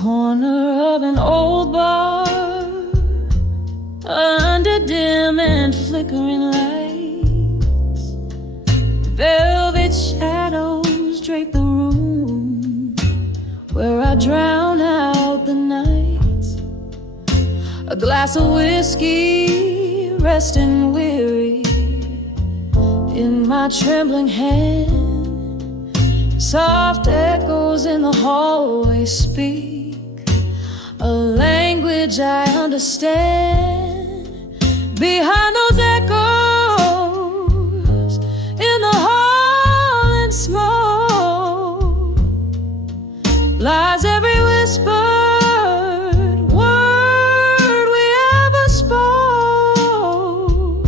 corner of an old bar, under dim and flickering lights, velvet shadows drape the room where I drown out the nights. A glass of whiskey, resting weary in my trembling hand. Soft echoes in the hallway speak a language I understand. Behind those echoes in the hall and smoke lies every whispered word we ever spoke.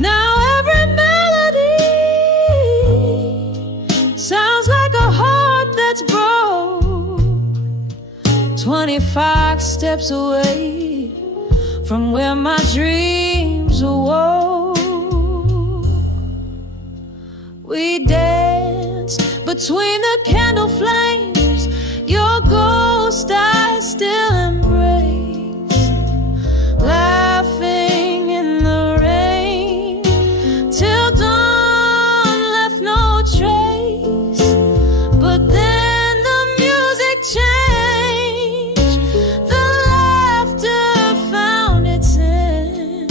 Now every melody sounds like a heart that's broke. 25 steps away from where my dreams awoke. We danced between the candle flames, your ghost I still embrace, laughing in the rain till dawn left no trace. But then the music changed, the laughter found its end,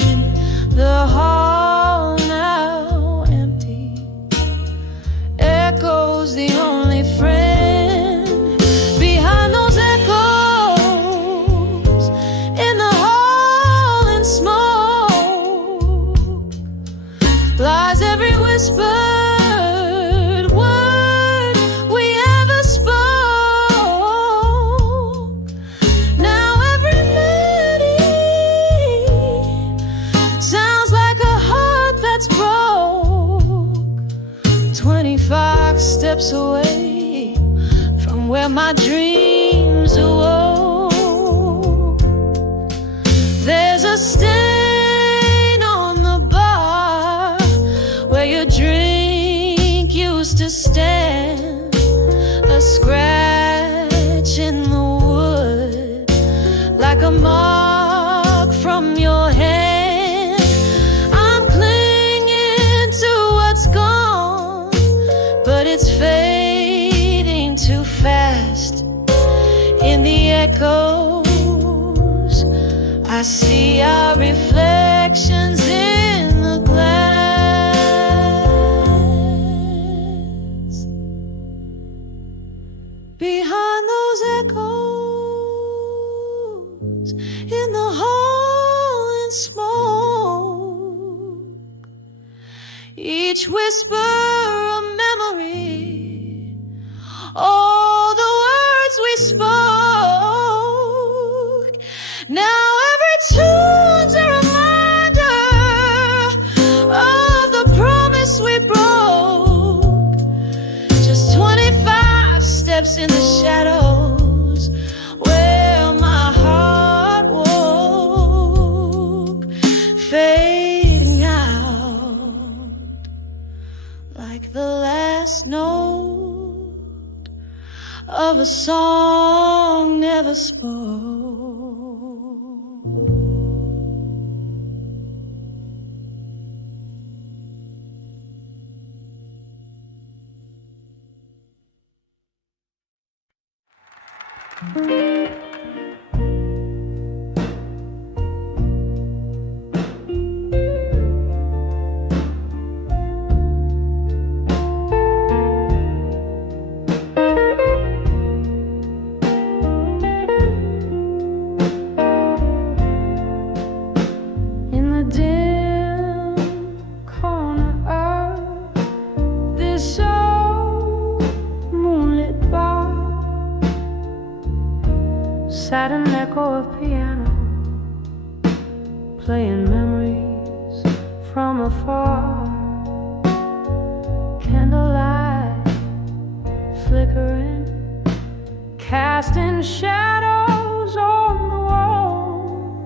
the hall now empty, echoes the only friend. Behind those echoes in the hall and smoke lies every whispered word we ever spoke. Now every melody sounds like a heart that's broke. 25 steps away from where my dreams awoke. There's a stain on the bar where your drink used to stand, a scratch in the wood like a mark from your hand. I'm clinging to what's gone, but it's fading too fast. In the echoes, I see our reflections in the glass. Behind those echoes in the hall and smoke, each whisper a memory, all the words we spoke. Now every tune's a reminder of the promise we broke. Just 25 steps in the shadows where my heart woke, fading out like the last note of a song never spoke. In the dim corner of this old moonlit bar sat an echo of piano, playing memories from afar. Candlelight flickering, casting shadows on the wall.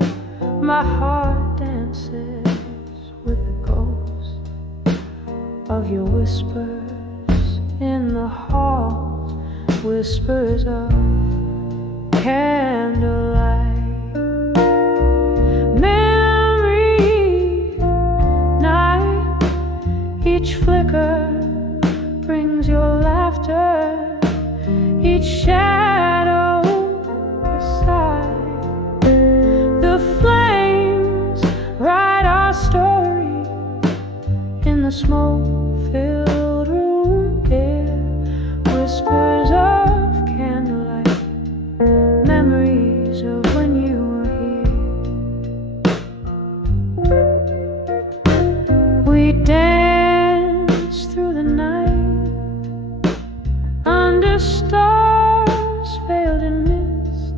My heart dances with the ghost of your whispers in the halls, whispers of candlelight. Memory night, each flicker brings your laughter, each shadow aside. The flames write our story in the smoke-filled room air, whispers of candlelight, memories of when you were here. We danced through the night under stars veiled in mist,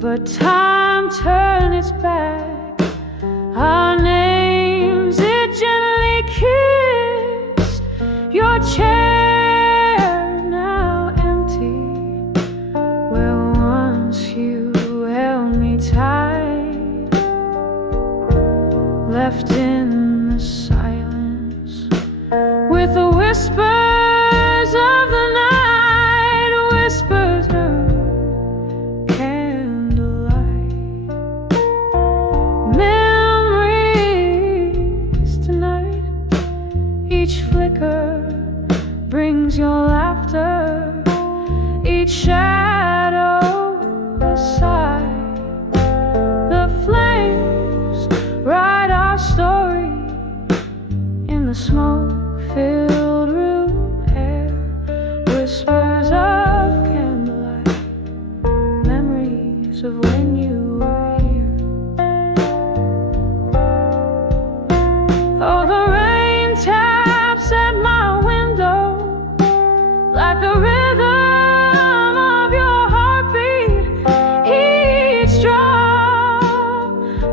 but time turned its back. Our names it gently kissed. Your chair now empty, where once you held me tight, left in the silence with the whispers of the night, whispers of candlelight. Memories tonight, each flicker brings your laughter, each shadow aside. The flames write our story in the smoke-filled room air, whispers of candlelight, memories of when you were here. Oh, the rain taps at my window like the rhythm of your heartbeat. Each drop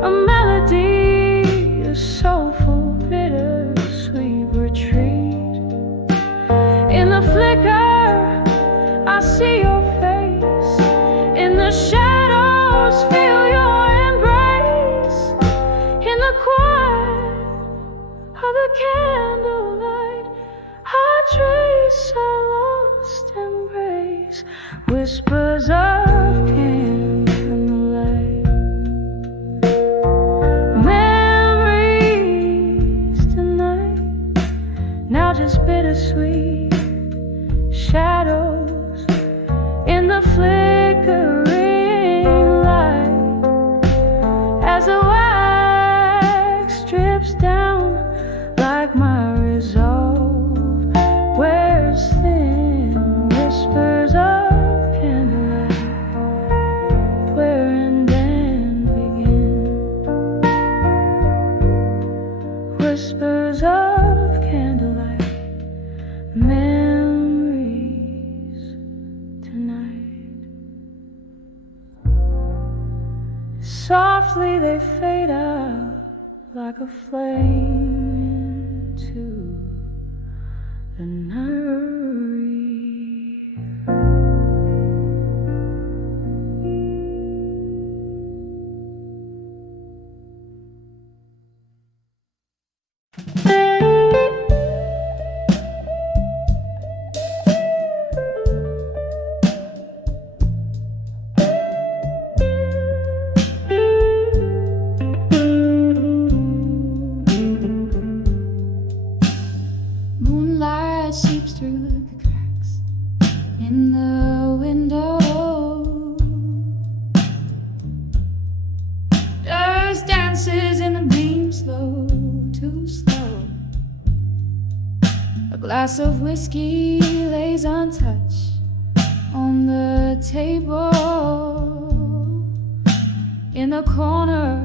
a melody, a soulful, bittersweet retreat. In the flicker, I see your face. In the shadows, feel your embrace. In the quiet of the candlelight, I trace our lost embrace, whispers of candlelight. Memories tonight, now just bittersweet shadows in the flickering light, as the wax drips down like my resolve wears thin. Whispers of candlelight, where end and begin. Whispers of candlelight, memories tonight. Softly they fade out like a flame into the night. Moonlight seeps through the cracks in the window. Dust dances in the beam, slow, too slow. A glass of whiskey lays untouched on the table. In the corner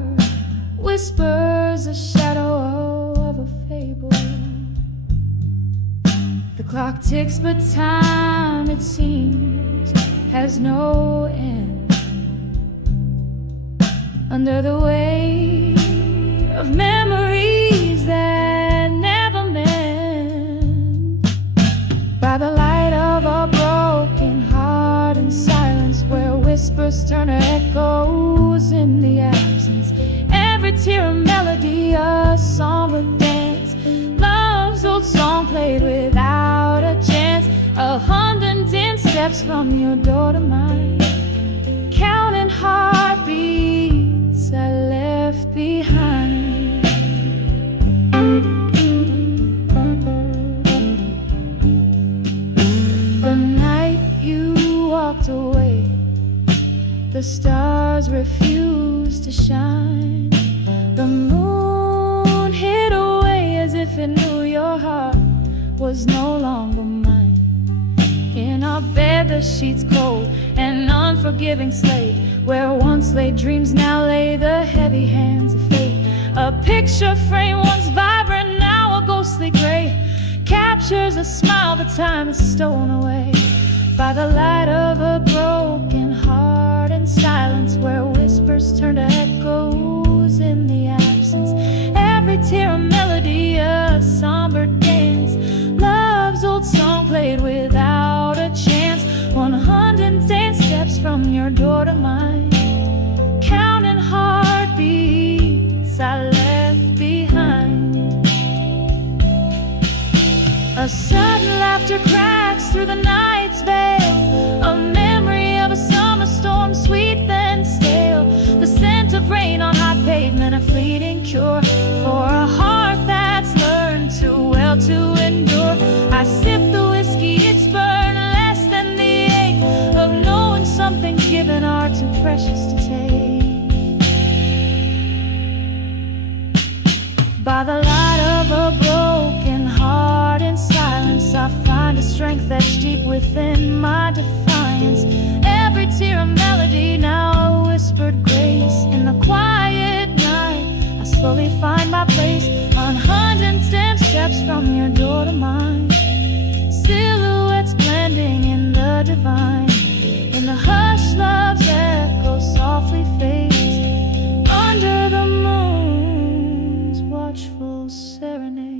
whispers a shadow of a fable. The clock ticks, but time, it seems, has no end. Under the weight of memories that never mend, by the light of a broken heart in silence, where whispers turn to echoes in the absence. Every tear a melody, a somber dance, love's old song played without a chance. 110 steps steps from your door to mine, counting heartbeats I left behind. The night you walked away, the stars refused to shine. The moon hid away as if it knew your heart was no longer mine. In our bed the sheets cold, an unforgiving slate, where once lay dreams now lay the heavy hands of fate. A picture frame once vibrant, now a ghostly gray, captures a smile that time has stolen away. By the light of a broken heart in silence, where whispers turn to echoes in the absence. Every tear a melody, a somber dance, love's old song played without a chance. 110 steps from your door to mine, counting heartbeats I left behind. A sudden laughter cracks through the night's veil, a memory of a summer storm, sweet then stale. The scent of rain on hot pavement, a fleeting cure for a heart that's learned too well to endure. I sip the whiskey, it's burned less than the ache of knowing something given are too precious to take. By the light of a broken heart in silence, I find a strength that's deep within my defiance. Every tear a melody, now a whispered grace. In the quiet night, I slowly find my place, 110 steps from your door to mine, silhouettes blending in the divine. In the hush, love's echo softly fades under the moon's watchful serenade.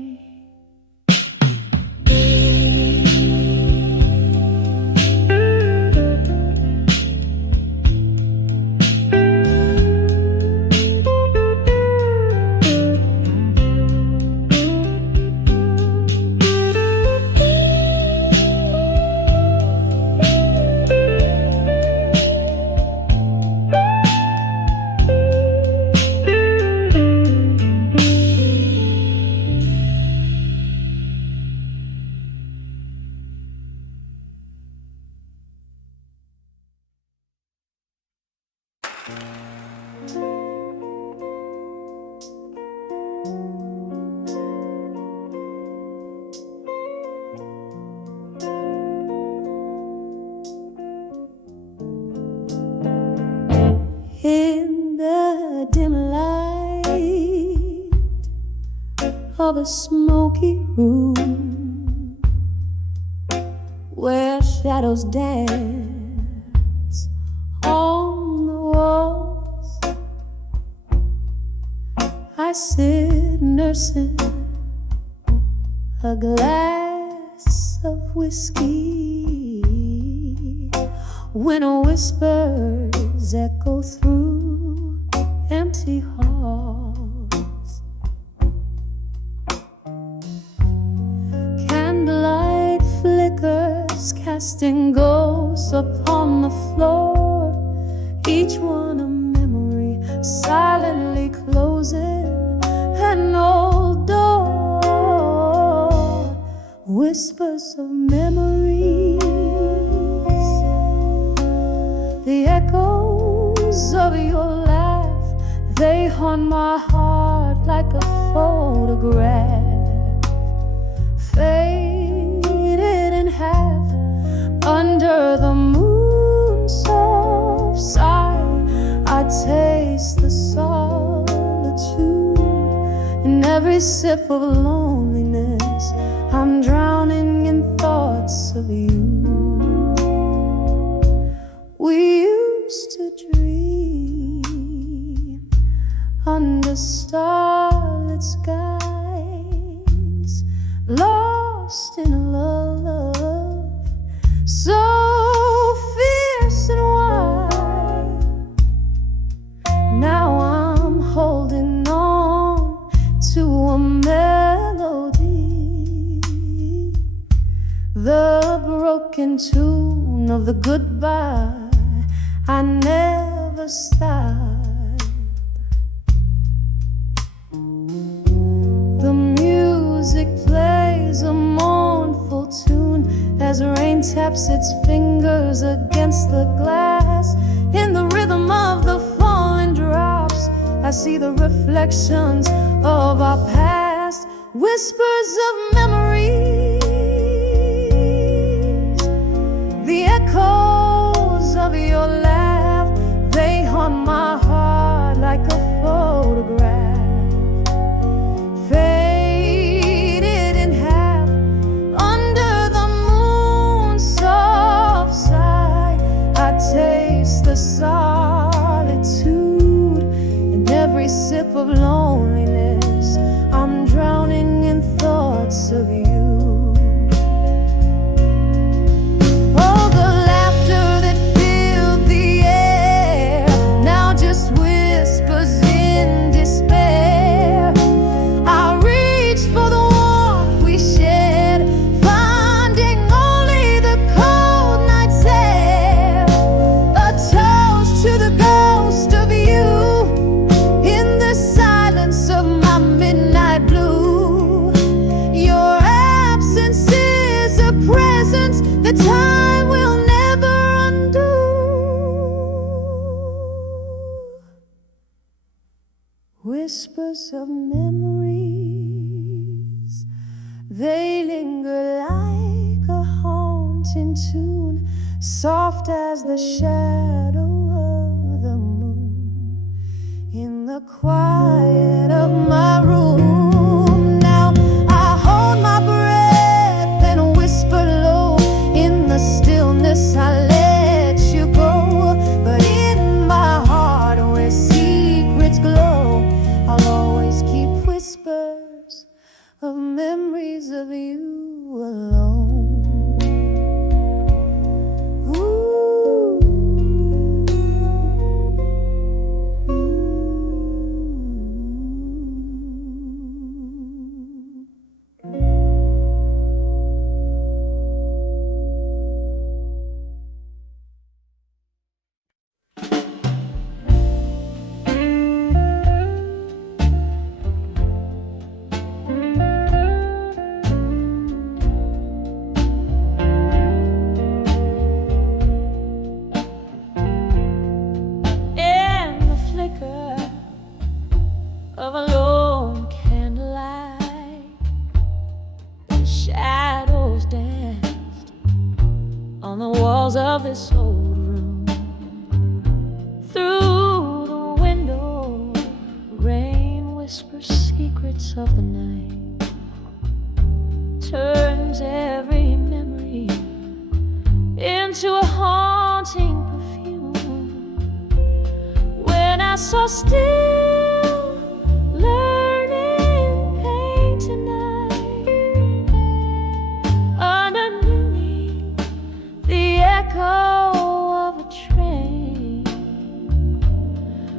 In the dim light of a smoky room, where shadows dance on the walls, I sit nursing a glass of whiskey, when whispers echo through empty halls. Candlelight flickers, casting ghosts upon the floor, each one a memory silently closing an old door. Whispers of memories, the echoes of your laugh, they haunt my heart like a photograph, faded in half under the moon's soft sigh. I taste the solitude in every sip of loneliness. I'm drowning in thoughts of you. We used to dream under starlit skies, lost in a love so fierce and wide. Now I'm holding on to a melody, the broken tune of the goodbye I never start. The music plays a mournful tune as rain taps its fingers against the glass. In the rhythm of the falling drops, I see the reflections of our past, whispers of memories, the echoes of your laugh. They haunt my heart like a photograph, faded in half under the moon's soft side. I taste the solitude in every sip of loneliness. I'm drowning in thoughts of you. Oh, the laughter that filled the air now just whispers in despair. I reach for the warmth we shared, finding only the cold night's air. A toast to the ghost of you in the silence of my midnight blue. Your absence is a presence that time will never undo. Whispers of memories, they linger like a haunting tune, soft as the shadow of the moon in the quiet of my room. Now I hold my breath and whisper low. In the stillness I let you go, but in my heart where secrets glow, I'll always keep whispers of memories of you alone. In the flicker of a lone candlelight, shadows danced on the walls of this old room. Through the window, rain whispers secrets of the night, turns every memory into a haunting perfume. When I saw still learning pain tonight, underneath the echo of a train,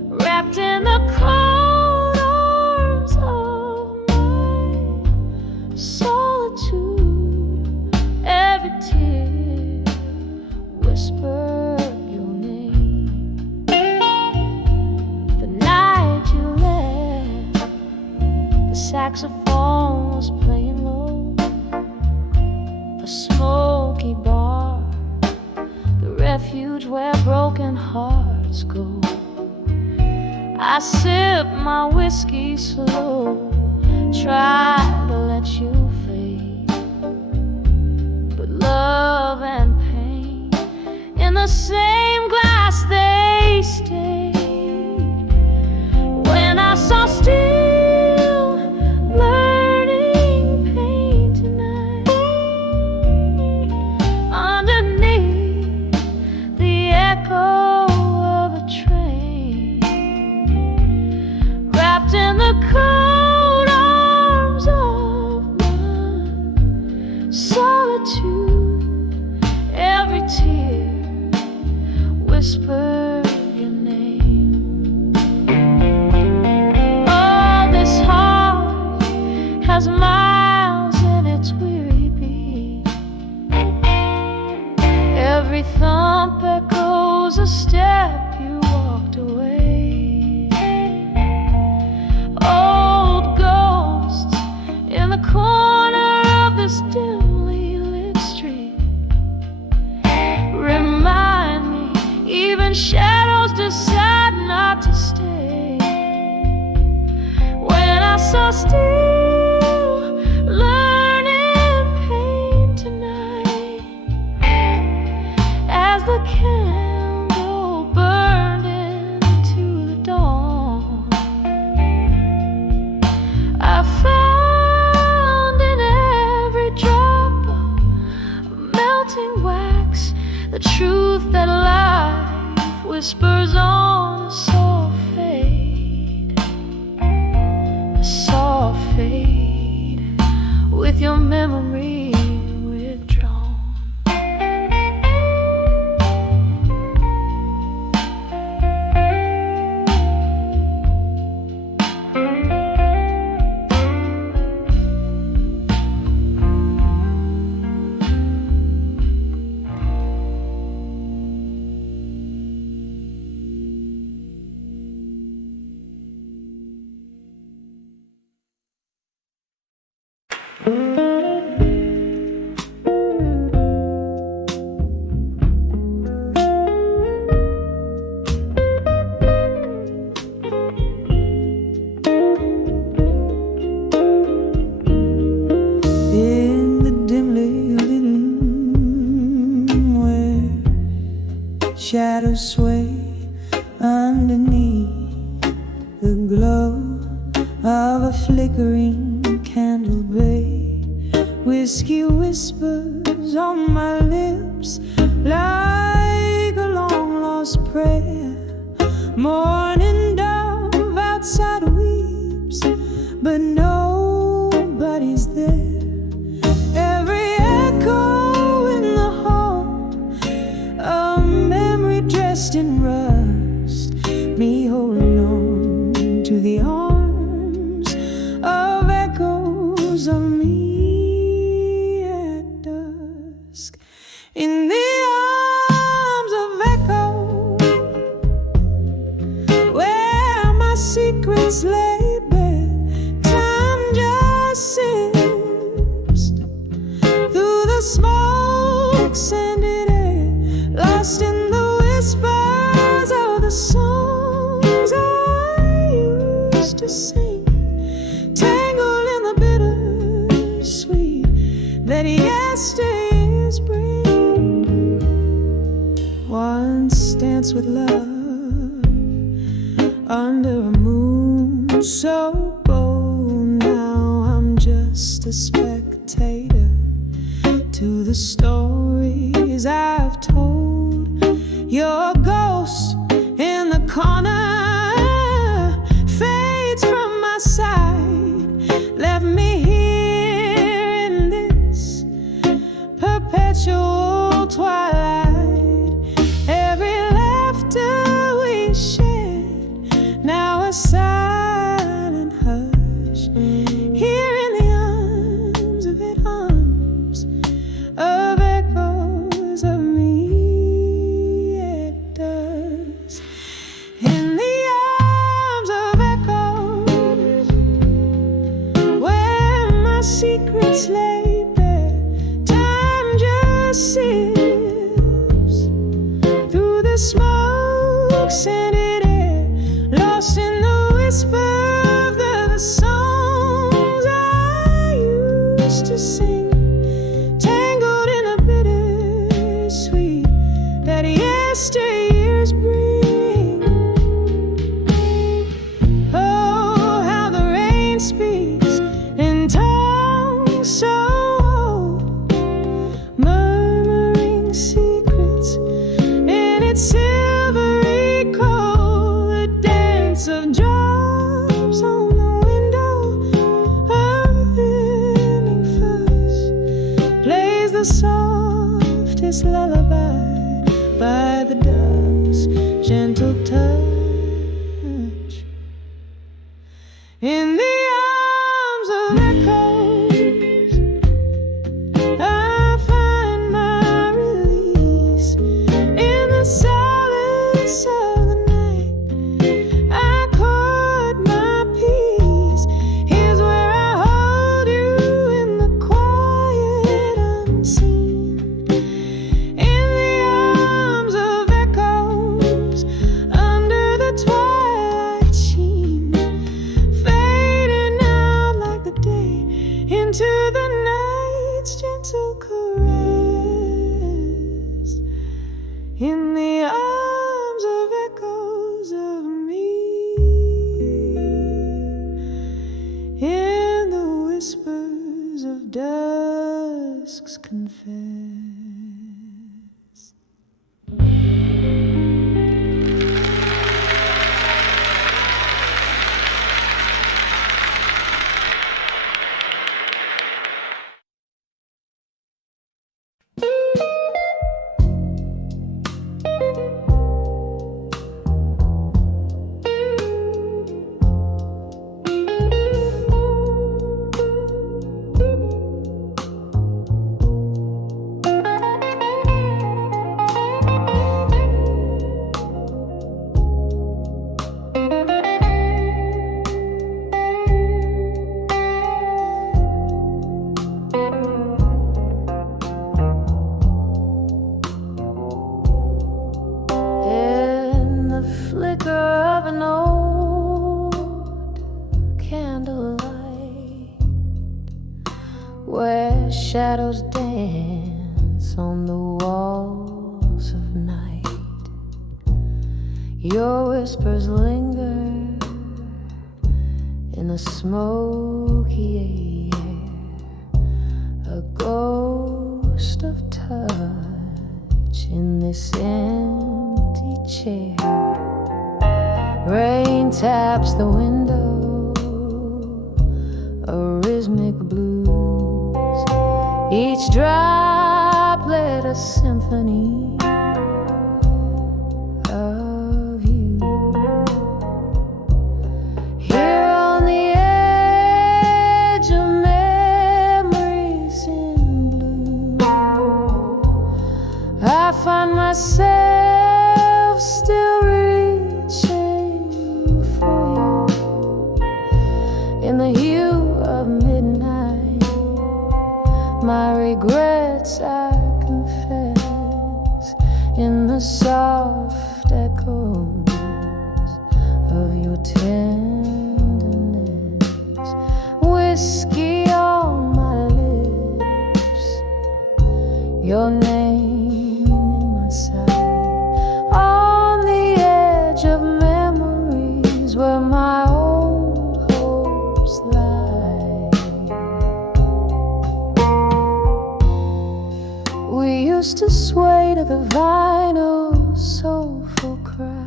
wrapped in the cold arms of my solitude, every tear whispered your name. The night you left, the saxophone was playing low. A smoky bar, the refuge where broken hearts go. I sip my whiskey slow, try to let you fade, but love and pain in the same glass they stay. When I saw still learning pain tonight, underneath the echo of a train, wrapped in the cold arms of my solitude, every tear whispered your name. Oh, this heart has miles in its weary beat. Every Every thump echoes a step you walked away. Old ghosts in the corner of this dimly lit street remind me even shadows decide not to stay. When I saw still learning pain tonight, as the candle burned into the dawn, I found in every drop of melting wax the truth that life whispers on a soft fade, a soft fade, with your memory withdrawn. In the dimly lit room where shadows sway underneath the glow of a flickering candle bay, whiskey whispers on my lips like a long lost prayer. Morning dove outside weeps, but nobody's there. Every echo in the hall, a memory dressed in rust, me holding on to the arms of echoes of me at dusk. In the arms of echo, where my secrets lay bare, time just sips through the smoke scented air, lost in the whispers of the songs I used to sing, tangled in the bittersweet that yesteryears bring. Once danced with love under a moon so bold, now I'm just a spectator to the stories I've told. Your ghost in the corner fades from my side, left me here in this perpetual twilight. Every laughter we shared, now a silent hush, here in the arms of it, arms of echoes of me at dusk. In the arms of echoes, where my secrets lay bare, time just sips through the smoke scented air, lost in the whisper of the songs I used to sing, tangled in a bittersweet that yesteryears bring. Oh, how the rain speaks in tongues so old, murmuring secrets in its silvery cold. The dance of drops on the window of evening fuzz plays the softest lullaby by the dove's gentle touch. In the arms of echoes, I find my release. in the arms of echoes of me, in the whispers of dusk's confess. Where shadows dance on the walls of night, your whispers linger in the smoky air, a ghost of touch in this empty chair. Rain taps the window, a rhythmic blues, each droplet a symphony of you. Here on the edge of memories in blue, I find myself still reaching for you. In the hue of midnight, my regrets I confess, in the soft echoes of your tenderness. Whiskey on my lips, your name in my sight, on the edge of memories where my old hopes lie. We used to sway to the vinyl's soulful cry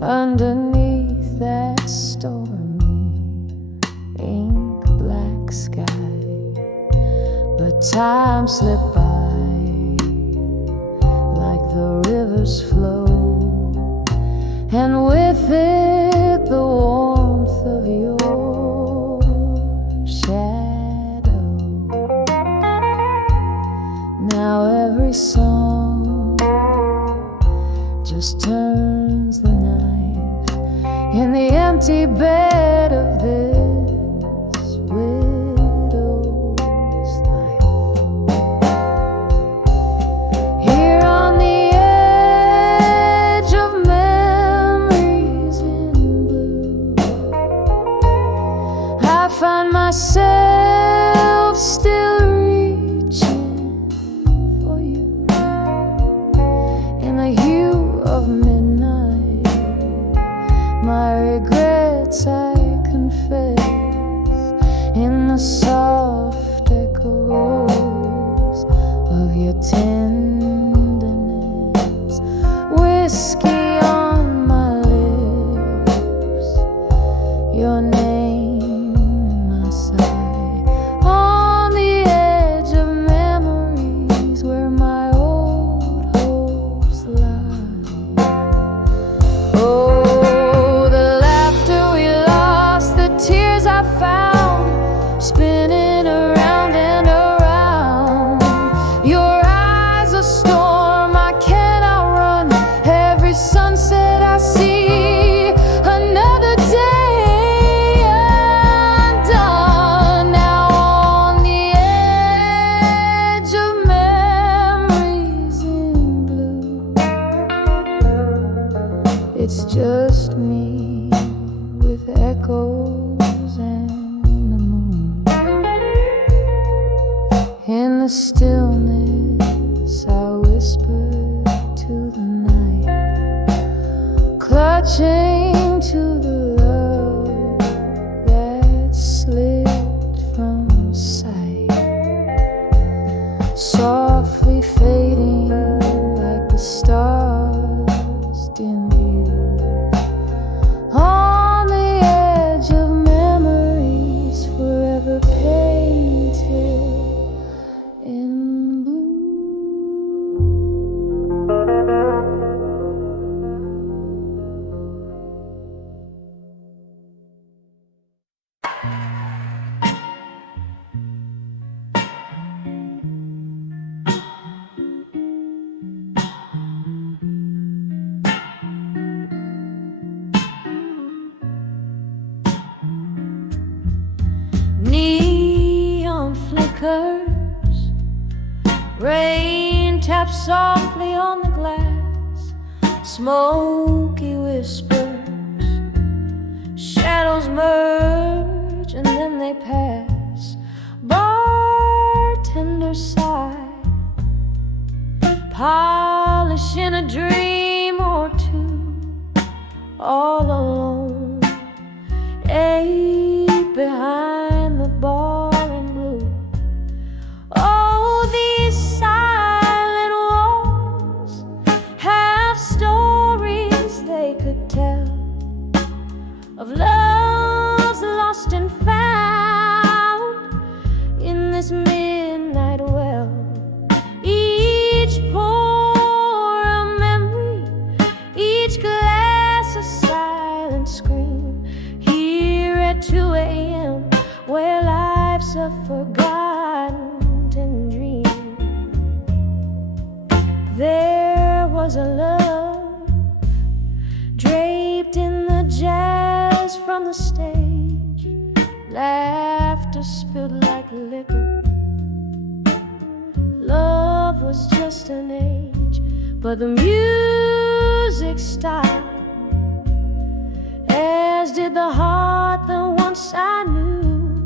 underneath that stormy ink black sky. But time slipped by like the river's flow, and with it the warmth of your shadow. Now every song just turns the knife in the empty bed of this widow's life. Here on the edge of memories in blue, I find myself still reaching for you. In the hue of midnight, my regrets I confess, in the soft echoes of your tenderness. Whiskey on my lips, your name in my sight, on the edge of memories where my old hopes lie. Oh, the laughter we lost, the tears I found, spinning around and around. Your eyes a storm I cannot run, every sunset I see, another day undone. Now on the edge of memories in blue, it's just me with echoes and the moon. In the stillness I whisper flickers, rain taps softly on the glass, smoky whispers, shadows merge and then they pass. Bartender sigh, polishing a dream or two, all alone, eight behind the bar in blue. Oh, these silent walls have stories they could tell of loves lost and found in this midnight well. Each pour a memory, each glass a silent scream. Here at 2 a.m. where life's a forgotten dream. There was a love draped in the jazz from the stage, laughter spilled like liquor. Love was just an age, but the music stopped, as did the heart that once I knew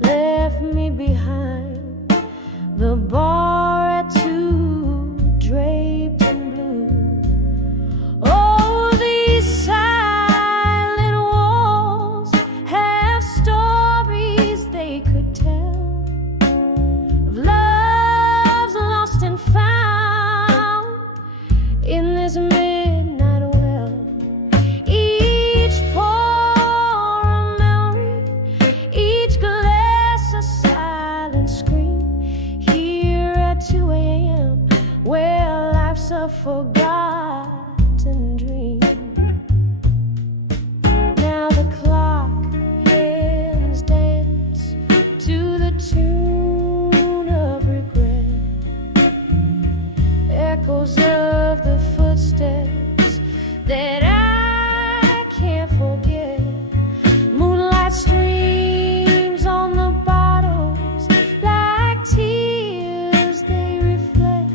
left me behind the bar at 2, draped in blue. Oh, these silent walls have stories they could tell of loves lost and found in this midnight well. Each pour a memory, each glass a silent scream. Here at 2 a.m. where life's a forgotten dream. Now the clock hands dance to the tune of regret, echoes of the footsteps that I can't forget. Moonlight streams on the bottles like tears they reflect.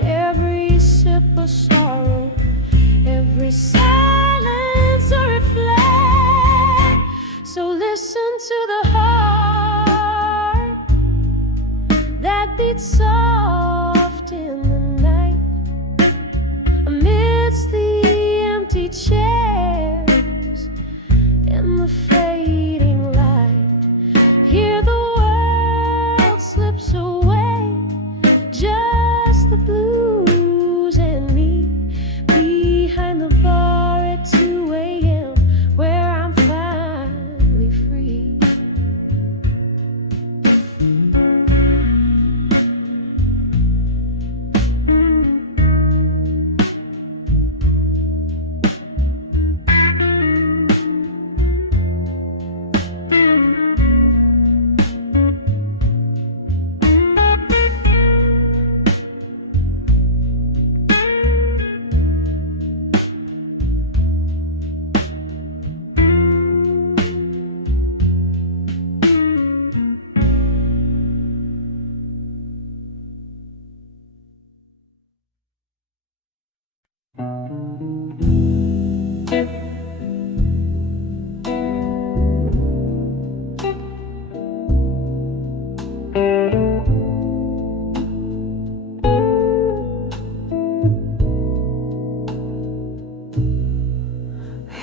Every sip a sorrow, every silence a reflect. So listen to the heart that beats soft in the night, amidst the empty chairs and the fading light. Here the world slips away, just the blues and me, behind the bar at 2 a.m. where I'm finally free.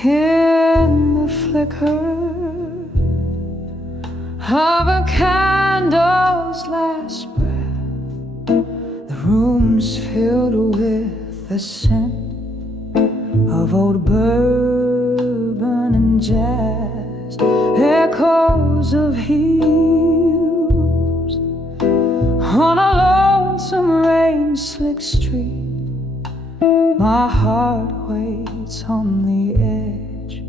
In the flicker of a candle's last breath, the room's filled with the scent of old bourbon and jazz, echoes of heels on a lonesome rain-slick street. My heart waits on the edge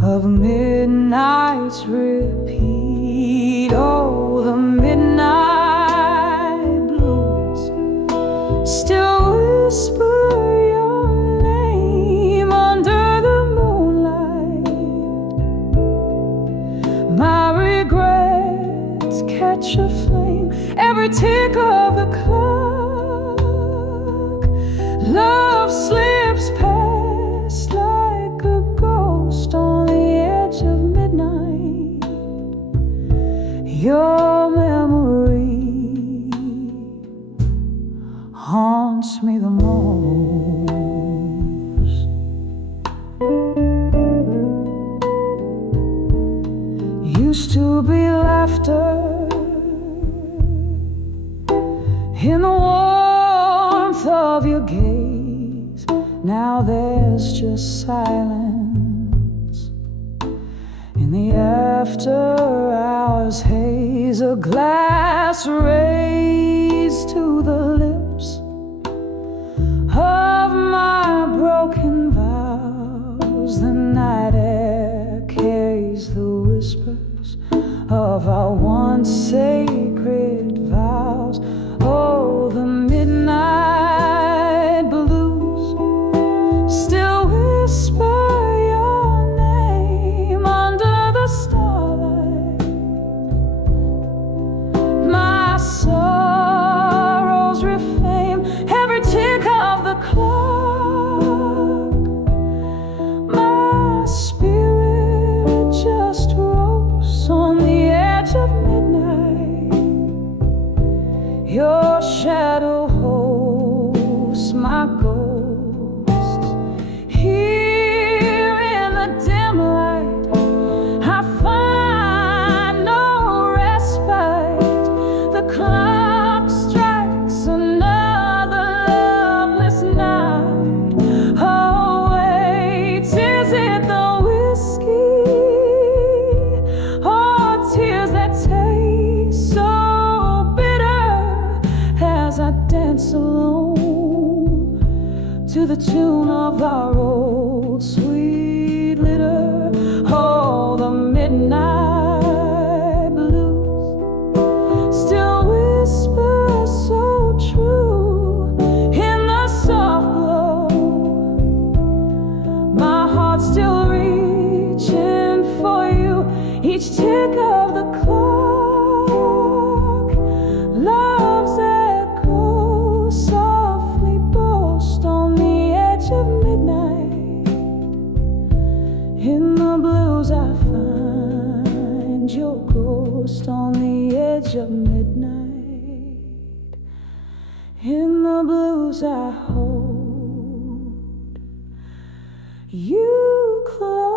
of midnight's repeat. Oh, the midnight blues still whisper your name under the moonlight. My regrets catch itch of flame, every tick of the clock. Love slips past like a ghost on the edge of midnight. Your memory haunts me the most. Used to be laughter in the warmth of your gaze. Now there's just silence in the after-hours haze. A glass raised to the lips of my broken vows. The night air carries the whispers of our once sacred vows. Oh, the midnight blues still whisper your name under the starlight. My sorrows refrain every tick of the clock. My spirit just rose on the edge of midnight. Your shadow hosts my ghosts. Here in the dim light, I find no respite. The clock strikes another loveless night. Oh wait, is it the whiskey or tears that taste so bitter as I dance alone to the tune of our old sweet litter? Oh, the midnight blues still whisper so true in the soft glow. My heart's still reaching for you, each tick of the clock. Love's echo softly boast on the edge of midnight. In the blues I find your ghost on the edge of midnight. In the blues I hold you close.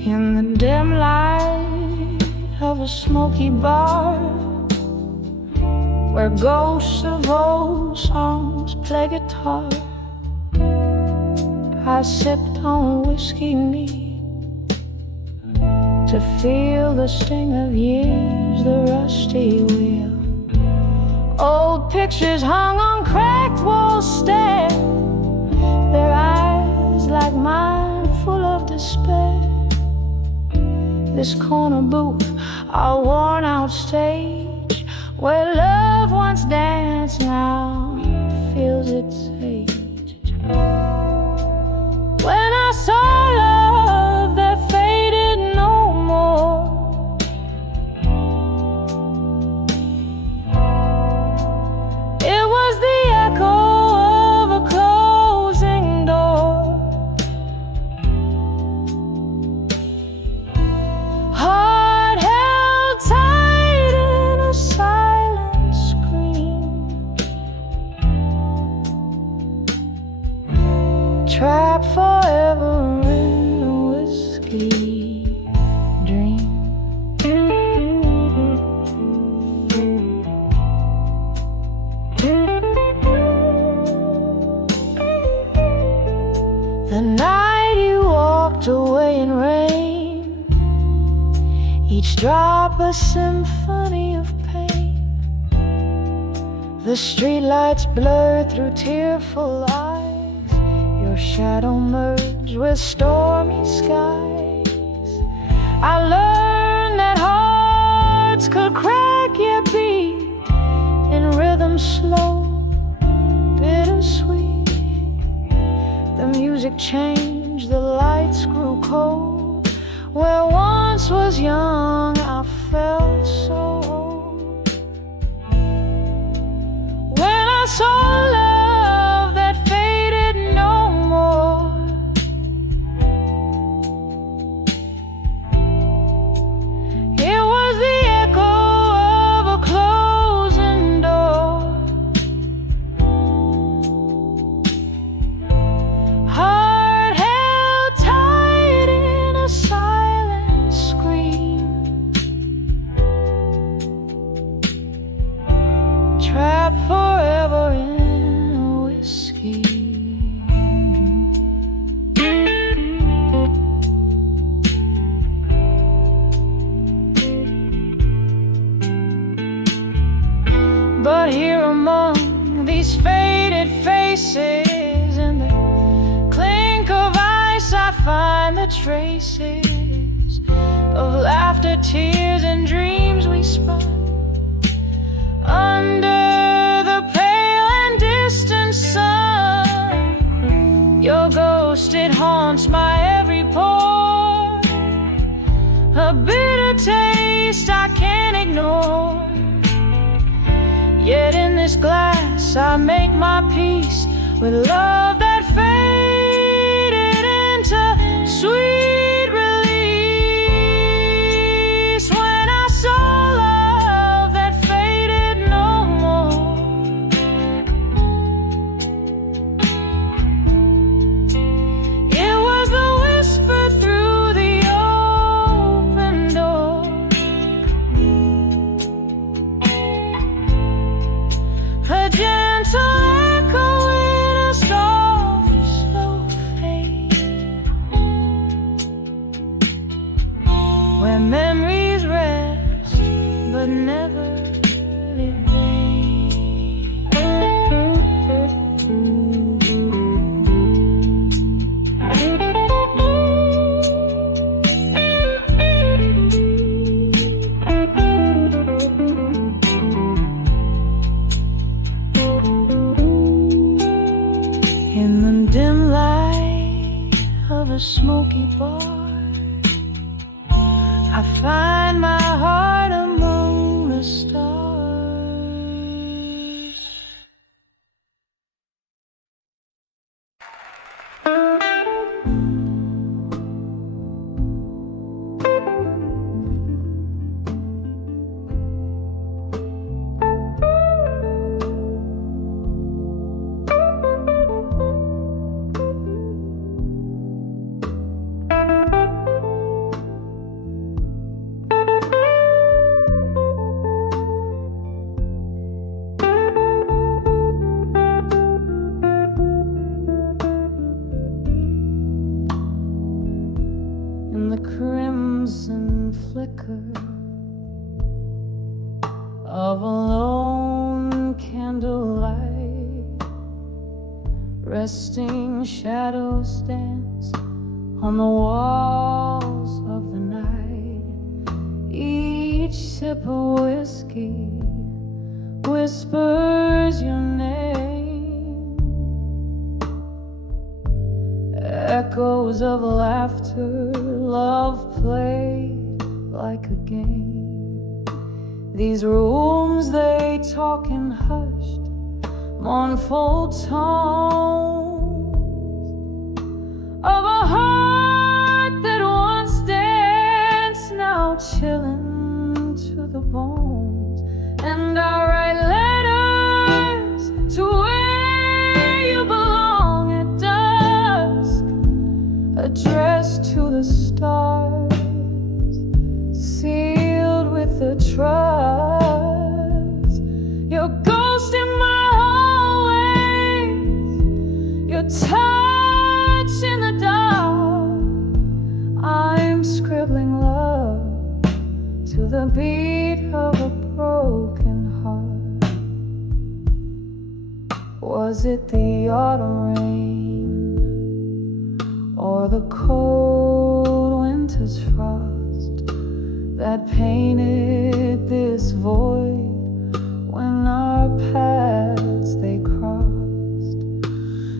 In the dim light of a smoky bar, where ghosts of old songs play guitar, I sipped on whiskey neat to feel the sting of years, the rusty wheel. Old pictures hung on cracked walls stare, their eyes like mine full of despair. This corner booth, our worn out stage, where love once danced now feels its age. When I saw love that faded no more, it was the echo of a closing door. Heart held tight in a silent scream, trapped forever in a whiskey dream. away in rain, each drop a symphony of pain. The streetlights blur through tearful eyes, your shadow merged with stormy skies. I learned that hearts could crack, yet beat in rhythm slow, bittersweet. The music changed, the lights grew cold. Where once was young, I felt so old. When I saw love that faded no more, it was the echo of a closing door. Heart held tight in a silent scream, trapped forever in a whiskey. But here among these faded faces, in the clink of ice, I find the traces of laughter, tears, and dreams we spun under the pale and distant sun. Your ghost, it haunts my every pore, a bitter taste I can't ignore. Yet in this glass I make my peace with love that faded into sweet release. When I saw love that faded no more, it was the whisper through the open door, a gentle echo in a soft, slow fade, where memories rest but never evade. In the dim light of a smoky bar, I find my heart among the stars. In the crimson flicker of a lone candlelight, resting shadows dance on the walls of the night. Each sip of whiskey whispers your name, echoes of laughter, love played like a game. These rooms, they talk in hushed, mournful tones of a heart that once danced, now chilling to the bones. And I write letters to where you belong at dusk, addressed to the stars, sealed with a trust. Your ghost in my hallways, your touch in the dark, Was it the autumn rain or the cold winter's frost that painted this void when our paths they crossed?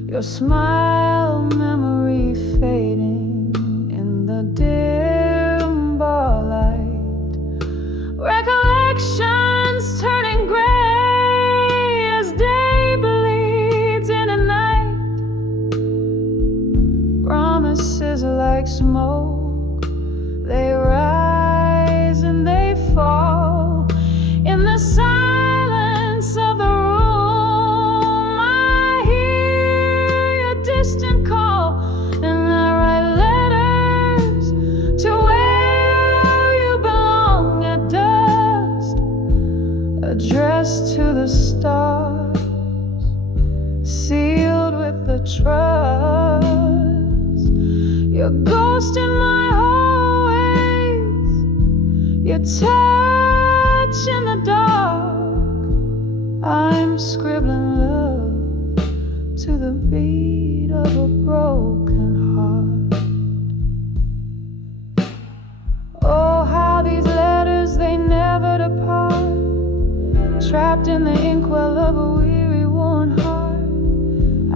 Your smile, memory fading in the dim bar light, recollections turning gray as day bleeds in a night. Promises like smoke, they rise and they fall in the silence of the room. I hear your distant call, and I write letters to where you belong at dusk, addressed to the stars, sealed with the trust. Your ghost in my hallways, your touch in the dark. I'm scribbling love to the beat of a broken heart. Oh, how these letters, they never depart, trapped in the inkwell of a weary, worn heart.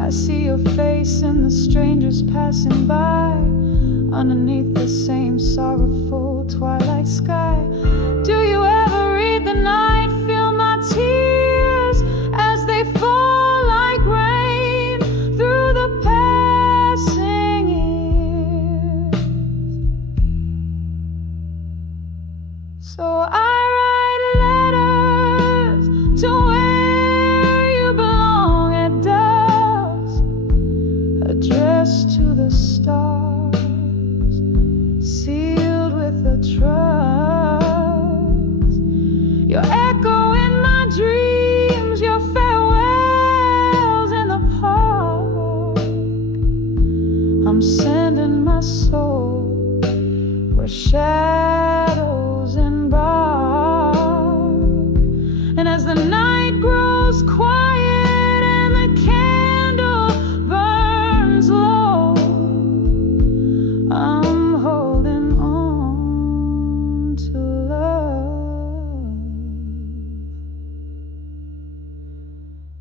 I see your face and the strangers passing by, underneath the same sorrowful twilight sky. Do you ever read the night, feel my tears as they fall like rain through the passing years? So I write letters to where you belong at dusk, addressed to the stars, sealed with a trust. Your echo in my dreams, your farewells in the park. I'm sending my soul where shadows embark. And as the night grows quiet and the candle burns low, I'm holding on to love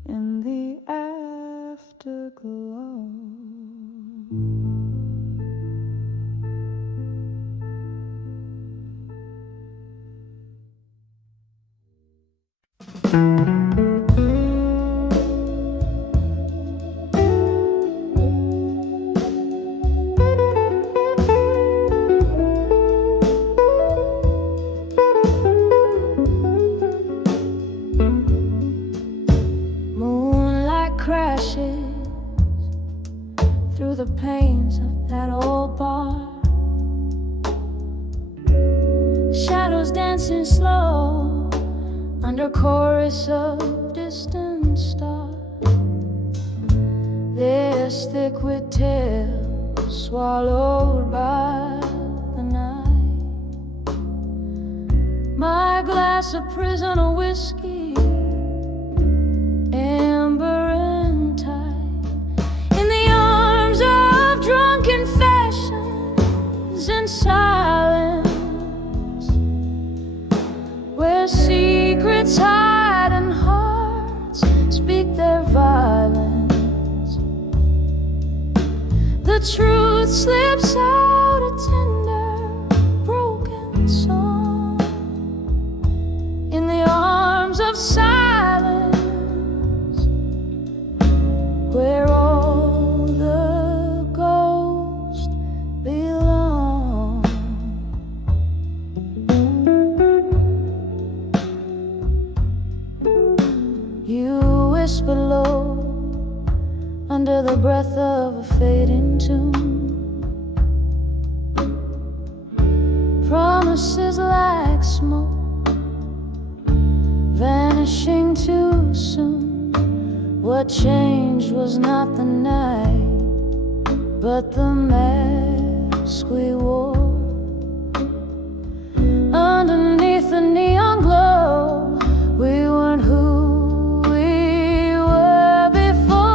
in the afterglow. Moonlight crashes through the panes of that old bar, shadows dancing slow under chorus of distant stars. This thick with tales swallowed by the night. My glass a prison of whiskey, amber and tide, in the arms of drunken fashions and silence, where secrets hide and hearts speak their violence. The truth slips out a tender, broken song in the arms of silence, where all the ghosts belong. You whisper low under the breath of a fading tune, promises like smoke vanishing too soon. What changed was not the night, but the mask we wore. Underneath the neon glow, we weren't who we were before.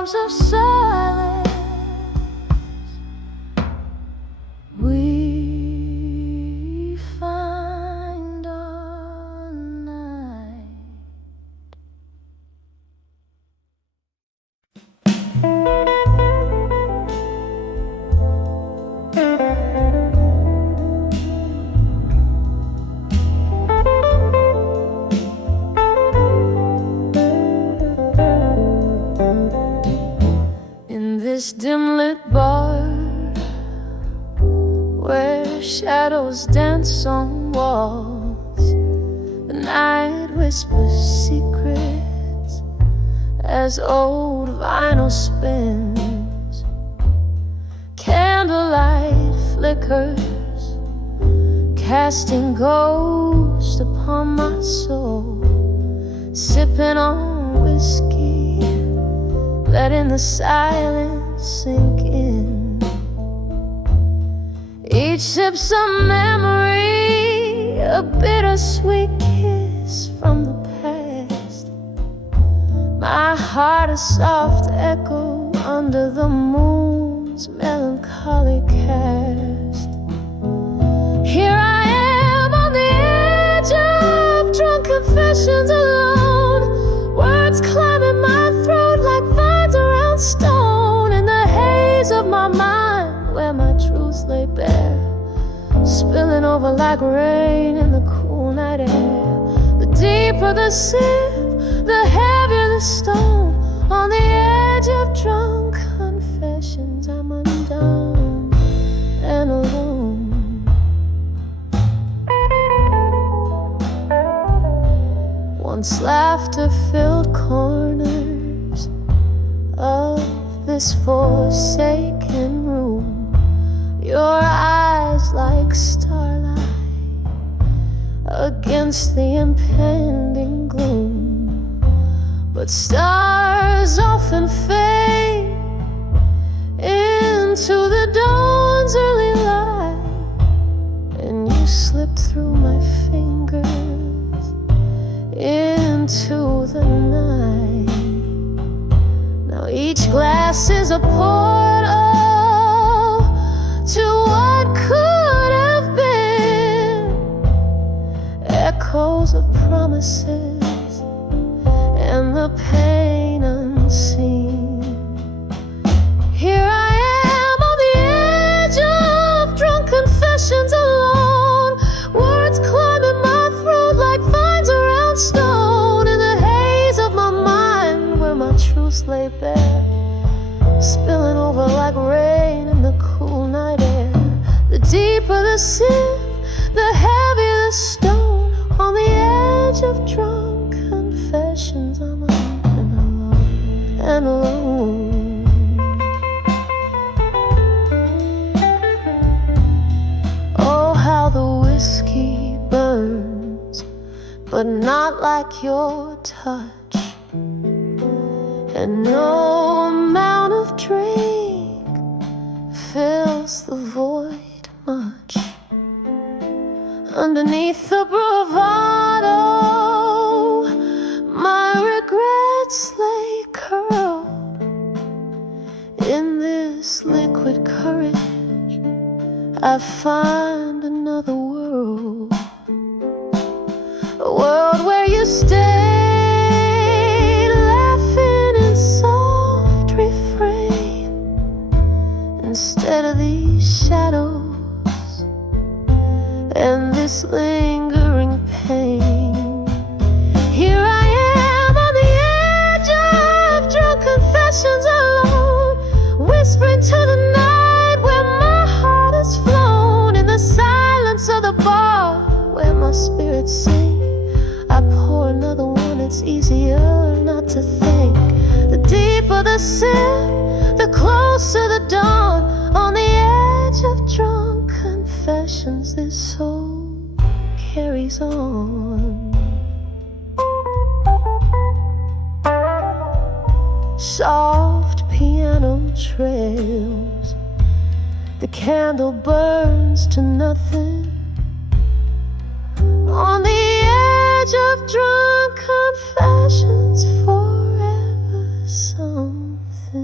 arms of silence. We find our night. In this dim lit bar, where shadows dance on walls, the night whispers secrets as old vinyl spins. Candlelight flickers, casting ghosts upon my soul. Sipping on whiskey, letting the silence sink in. Each sip's a memory, a bittersweet kiss from the past. My heart a soft echo under the moon's melancholy cast. Here I am on the edge of drunk confessions alone, words climbing my throat like vines around stone. In the haze of my mind, where my truth lay bare, spilling over like rain in the cool night air. The deeper the sip, the heavier the stone. On the edge of drunk confessions, I'm undone and alone. Once laughter-filled corners of this forsaken room, your eyes like starlight against the impending gloom. But stars often fade into the dawn's early light, and you slip through my fingers into the night. Now each glass is a portal to what could have been, echoes of promises and the pain unseen. Here I am on the edge of drunk confessions alone, words climbing my throat like vines around stone. In the haze of my mind, where my truth lay bare, spilling over like rain in the cool night air. The deeper the sip, the heavier the stone. On the edge of drunk confessions, I'm alone and alone. Oh, how the whiskey burns, but not like your touch. And no amount of drink fills the void much. Underneath the bravado, my regrets lay curled. In this liquid courage, I find another world. A world where you stayed, laughing in soft refrain, instead of these shadows and this lingering pain. Here I am on the edge of drunk confessions alone, whispering to the night where my heart has flown. In the silence of the bar, where my spirits sing, I pour another one. It's easier not to think. The deeper the sip, the closer the dawn. On the edge of drunk confessions, this soul carries on. Soft piano trails, the candle burns to nothing. On the edge of drunk confessions, forever something.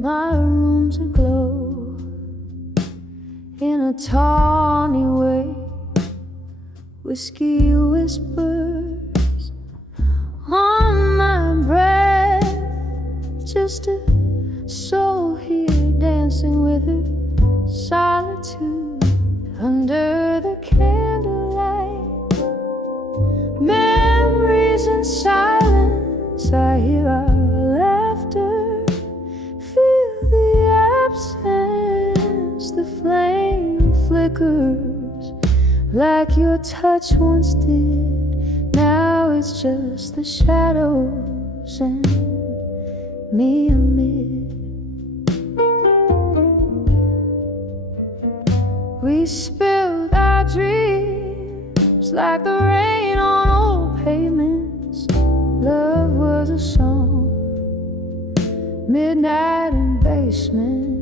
my room's aglow in a tawny way. Whiskey whispers on my breath, just a soul here dancing with her solitude under the candlelight. Memories in silence, I hear our laughter, feel the absence, the flame flickers like your touch once did. Now it's just the shadows and me amid. We spilled our dreams like the rain on old pavements. Love was a song, midnight in basement.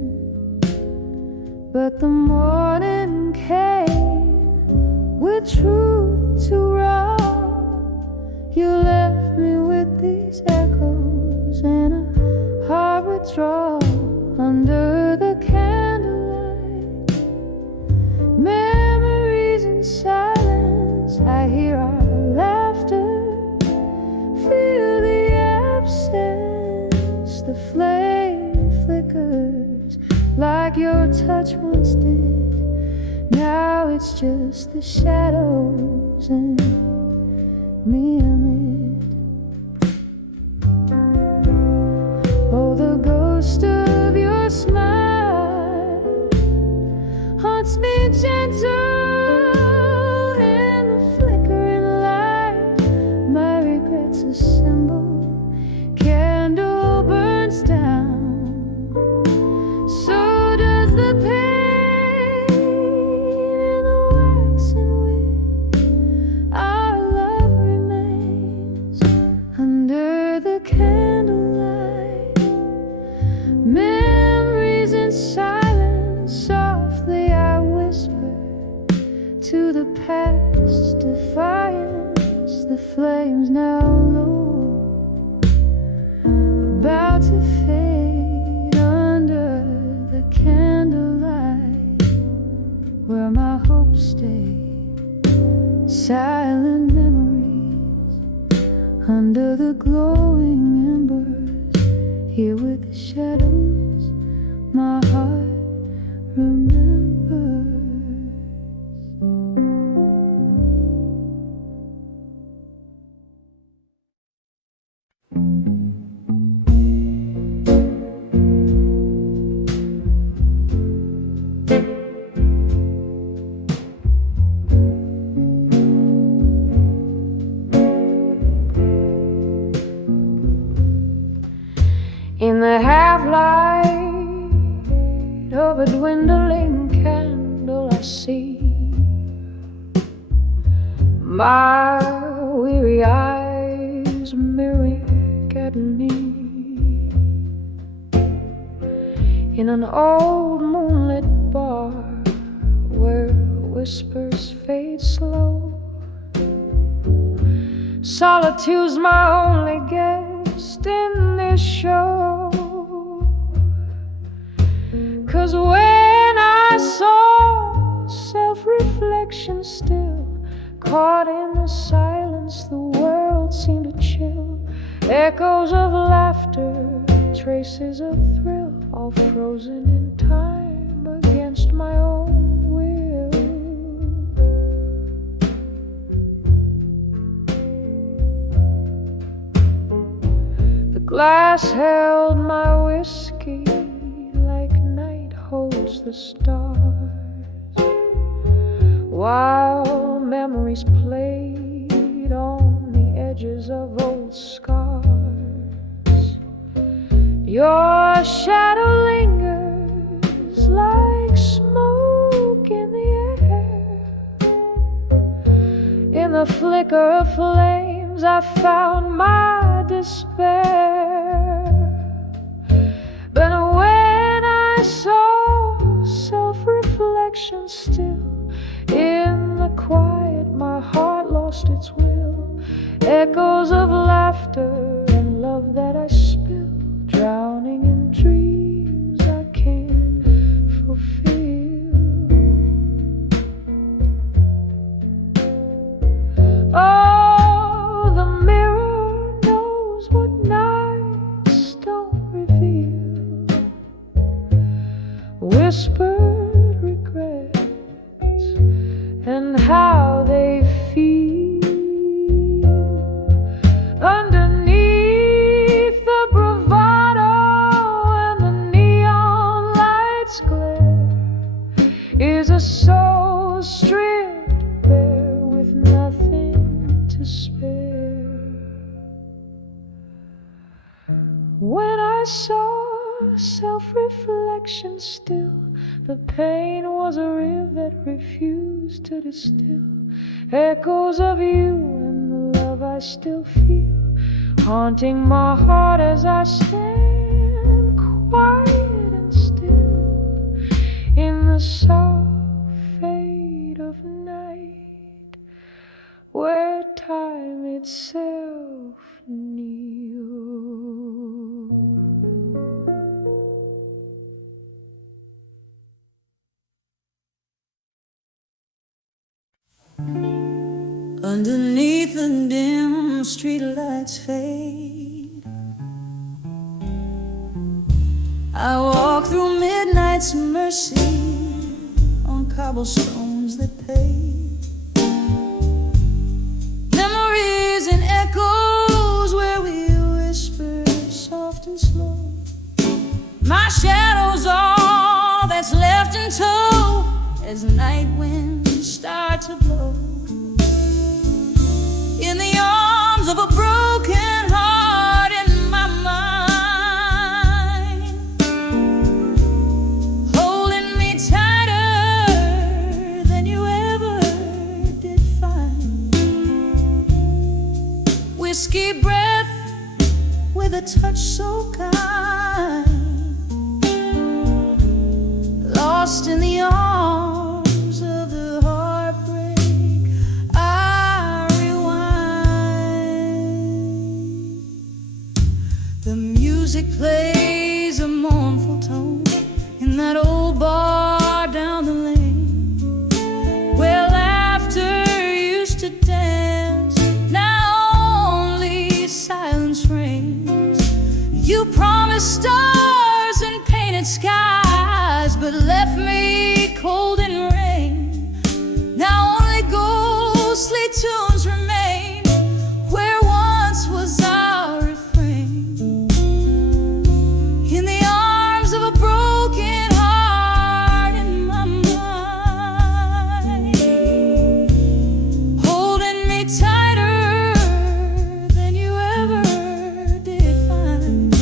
But the morning came with truth to rob. You left me with these echoes and a heart withdrawal under the candlelight. Memories in silence, I hear our laughter, feel the absence, the flame flickers like your touch once did. Now it's just the shadows and me amid. Oh, the ghost of your smile haunts me gentle in the flickering light. My regrets assemble, candle burns down. So does the pain in the waxen wick. Our love remains under the candlelight. Memories in silence, softly I whisper to the past, defiance. The flames now low, about to fade under the candlelight, where my hopes stay. Silent memories under the glowing embers, here with the shadows my heart remembers. In the half-light of a dwindling candle, I see my weary eyes mirroring at me. In an old moonlit bar where whispers fade slow, solitude's my only guest in this show. 'Cause when I saw self-reflection still, caught in the silence, the world seemed to chill. Echoes of laughter, traces of thrill, all frozen in time against my own will. The glass held my whiskey like night holds the stars, while memories played on the edges of old scars. Your shadow lingers like smoke in the air. In the flicker of flames I found my despair. But when I saw self-reflection still, in the quiet my heart lost its will. Echoes of laughter and love that I spilled, drowning in dreams whispered regrets and how they feel underneath the bravado and the neon lights glare is a soul stripped bare with nothing to spare. When I saw self-reflection still, the pain was a river that refused to distill echoes of you and the love I still feel, haunting my heart as I stand quiet and still in the soft fade of night, where time itself kneels. Underneath the dim streetlights fade, I walk through midnight's mercy on cobblestones that pave. Memories and echoes where we whisper soft and slow. My shadow's all that's left in tow as night winds start to blow. In the arms of a broken heart in my mind, holding me tighter than you ever did find. Whiskey breath with a touch so kind, lost in the arms of the heartbreak. The music plays a mournful tone in that old bar down the lane, where laughter used to dance, now only silence reigns. You promised stars and painted skies, but left me cold in rain. Now only ghostly tunes remain where once was our refrain. In the arms of a broken heart in my mind, holding me tighter than you ever did find.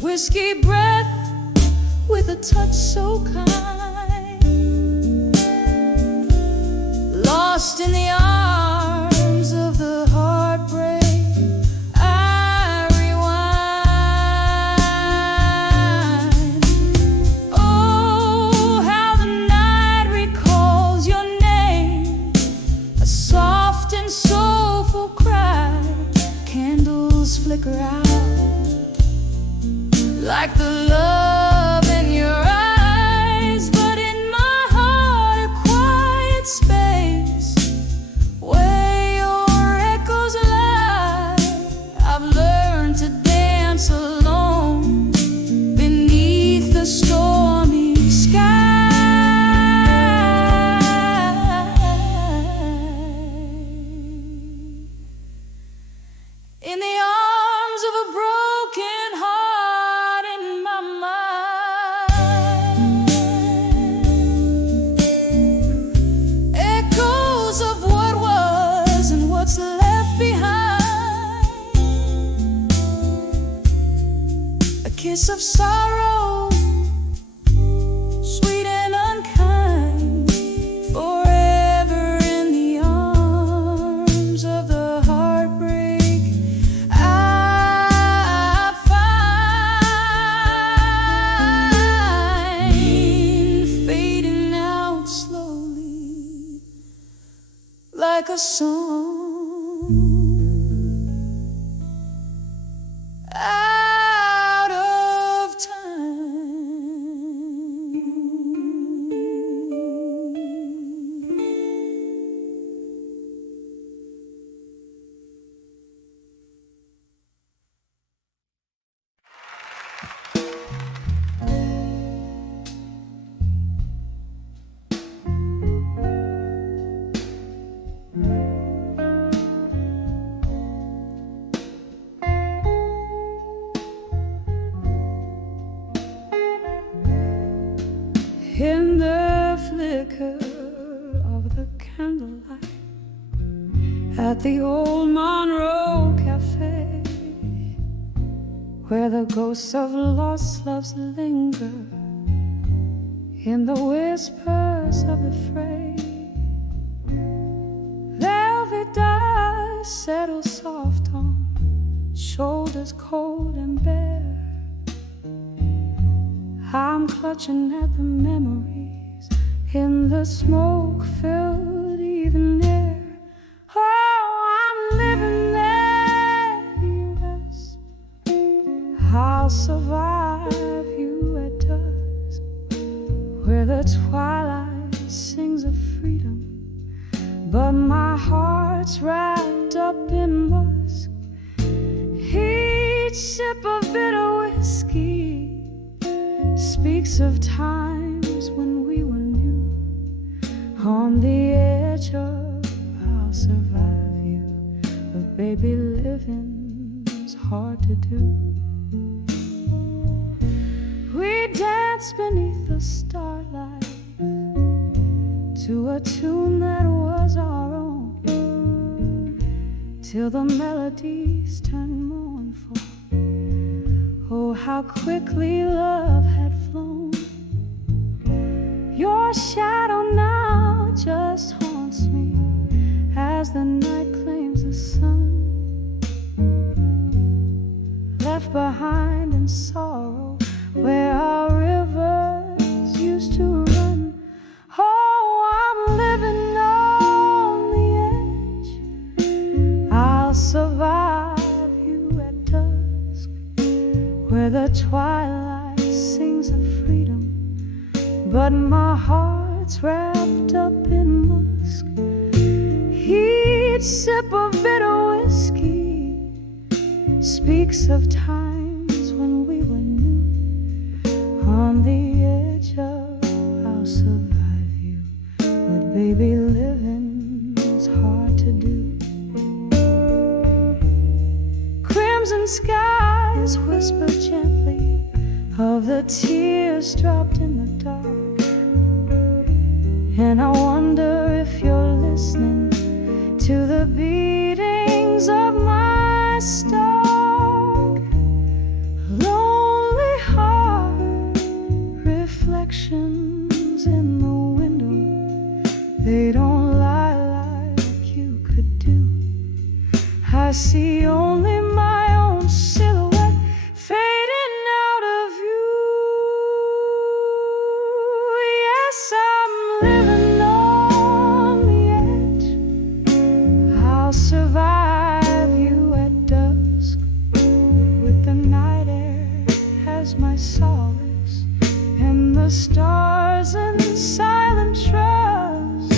Whiskey breath with a touch so kind, lost in the arms of the heartbreak. I rewind. Oh, how the night recalls your name, a soft and soulful cry. Candles flicker out like the love in your eyes, but in my heart a quiet space where your echoes lie. I've learned to dance alone beneath the stormy sky. In the arms of a broken heart in my mind, echoes of what was and what's left behind. A kiss of sorrow, sweet and unkind, forever in the arms of the heartbreak. I find fading out slowly like a song out of time. in the flicker of the candlelight at the old Monroe Cafe, where the ghosts of lost loves linger in the whispers of the fray. Velvet dust settles soft on shoulders cold and bare. I'm clutching at the memories in the smoke-filled evening air. Oh, I'm living there, yes. I'll survive you at dusk, where the twilight sings of freedom, but my heart's wrapped up in musk. Each sip of bitter whiskey speaks of times when we were new. On the edge of I'll survive you, but baby, living's hard to do. We danced beneath the starlight to a tune that was our own, till the melodies turned mournful. Oh, how quickly love had flown. Your shadow now just haunts me as the night claims the sun, left behind in sorrow where our rivers used to run. Oh, I'm living on the edge. I'll survive you at dusk, where the twilight sings of freedom, but my heart's wrapped up in musk. Each sip of bitter whiskey speaks of times when we were new. On the edge of I'll survive you, but baby, living's hard to do. Crimson skies whisper gently of the tears dropped in the dark, and I wonder if you're listening to the beatings of my stark, lonely heart. Reflections in the window, they don't lie like you could do. I see only my own silhouette fading out of you. Yes, I'm living on the edge. I'll survive you at dusk, with the night air as my solace, and the stars in silent trust.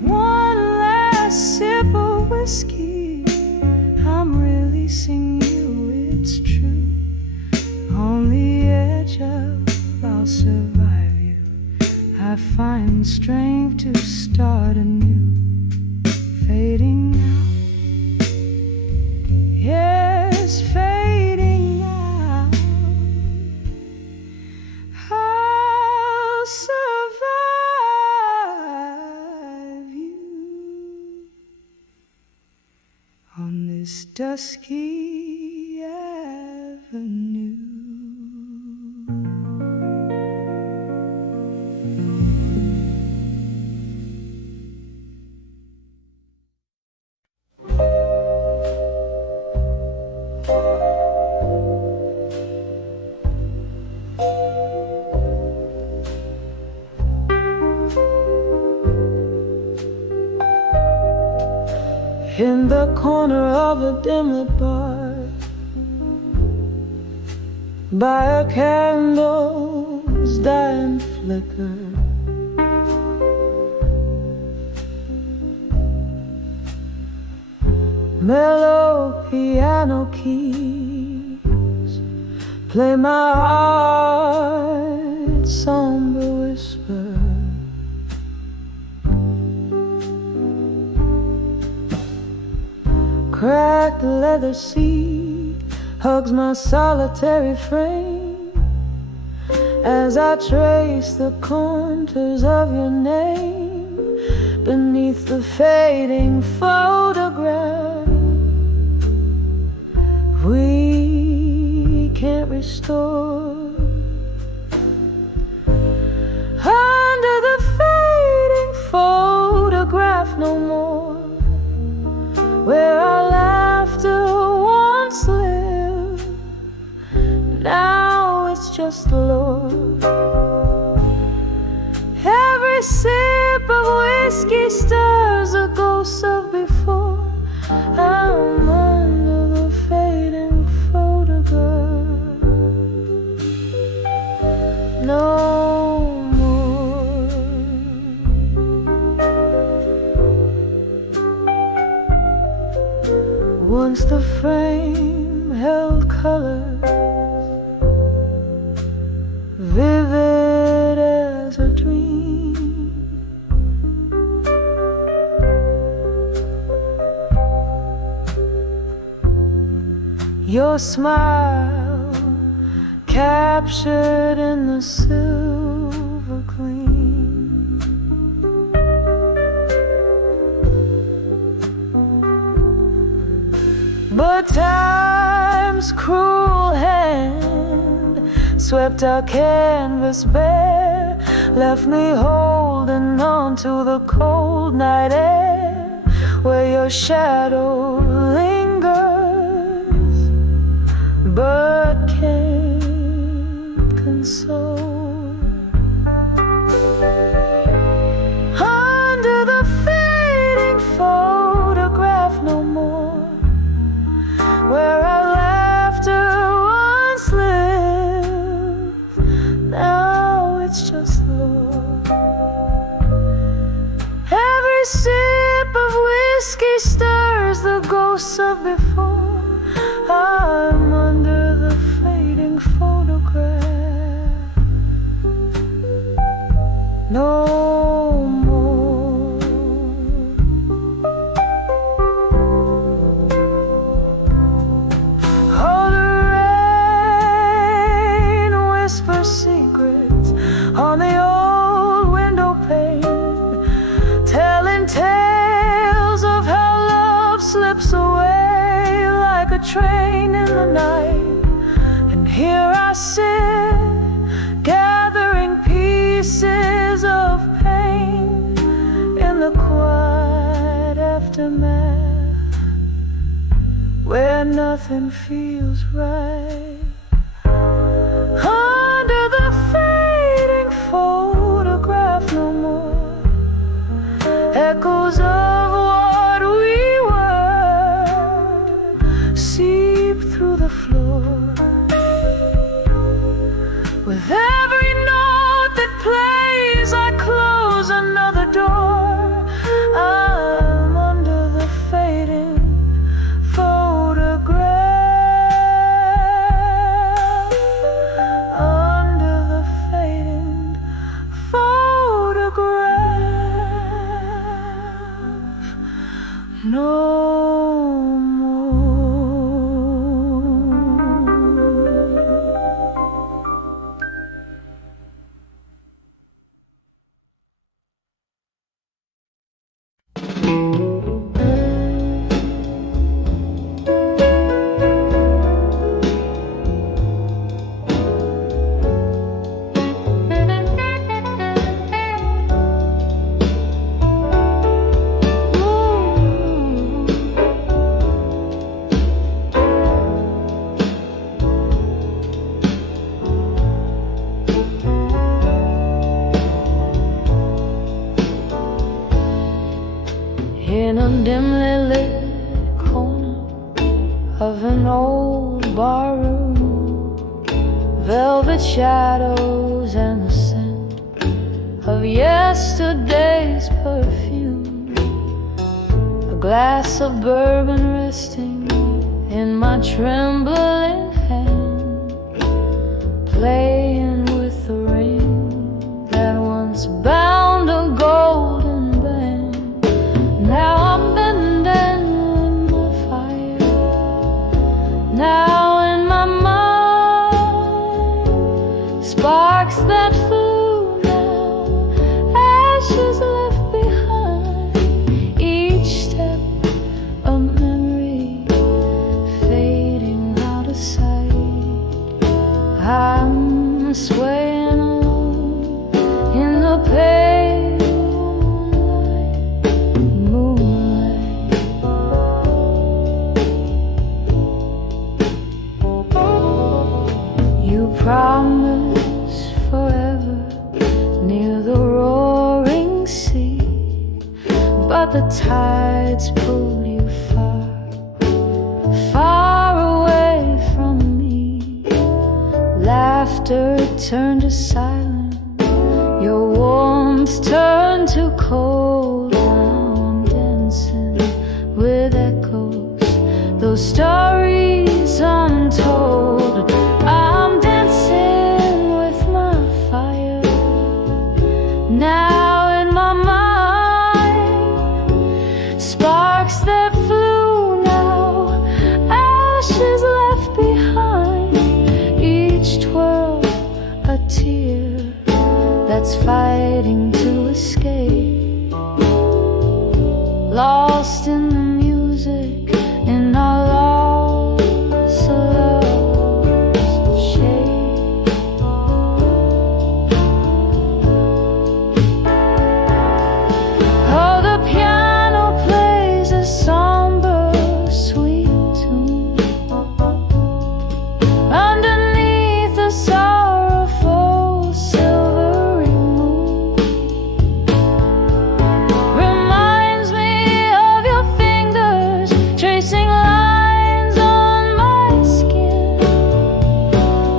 One last sip of whiskey, I'm releasing you, it's true. On the edge of I'll survive you, I find strength to start anew. Fading out, yes, fading out. I'll survive you on this dusky avenue. In the corner of a dimly bar, by a candle's dying flicker, mellow piano keys play my heart's somber whisper. Cracked leather seat hugs my solitary frame, as I trace the contours of your name beneath the fading photograph. We can't restore. Under the fading photograph no more, where our laughter once lived, now it's just the Lord. Every sip of whiskey stirs the ghosts of before. I'm under the fading photograph. No more. Once the frame held colors, vivid as a dream. Your smile captured in the silver gleam. But time's cruel hand swept our canvas bare, left me holding on to the cold night air, where your shadow lingers but can't console. Under the fading photograph no more, where our laughter once lived, now it's just Lord. Every sip of whiskey stirs the ghosts of before. I'm under the fading photograph. No more. Oh, the rain whispers secrets on the old window pane, telling tales of how love slips away like a train in the night. And here I sit, gathering pieces of pain in the quiet aftermath, where nothing feels right. Under the fading photograph no more, echoes of what we were seep through the floor. With every note that plays, I close another door. I'm under the fading photograph. Under the fading photograph. No more. In a dimly lit corner of an old barroom, velvet shadows and the scent of yesterday's perfume, a glass of bourbon resting in my trembling hand, playing with the ring that once bound a golden band. Now I'm bending in the fire, now in my mind Sparks that flew now, ashes left behind. Each step a memory fading out of sight. I'm swaying alone in the pale moonlight. You promise forever near the roaring sea, but the tides pull you far, far away from me. Laughter turned to silence, your warmth turned to cold. Now I'm dancing with echoes, those stories untold. I'm dancing with my fire now in my mind. Sparks that flew now, ashes left behind. Each twirl a tear that's fighting to escape. Lost in the music, in our lost shape. Oh, the piano plays a somber, sweet tune underneath the sorrowful silvery moon. Reminds me of your fingers tracing lines on my skin.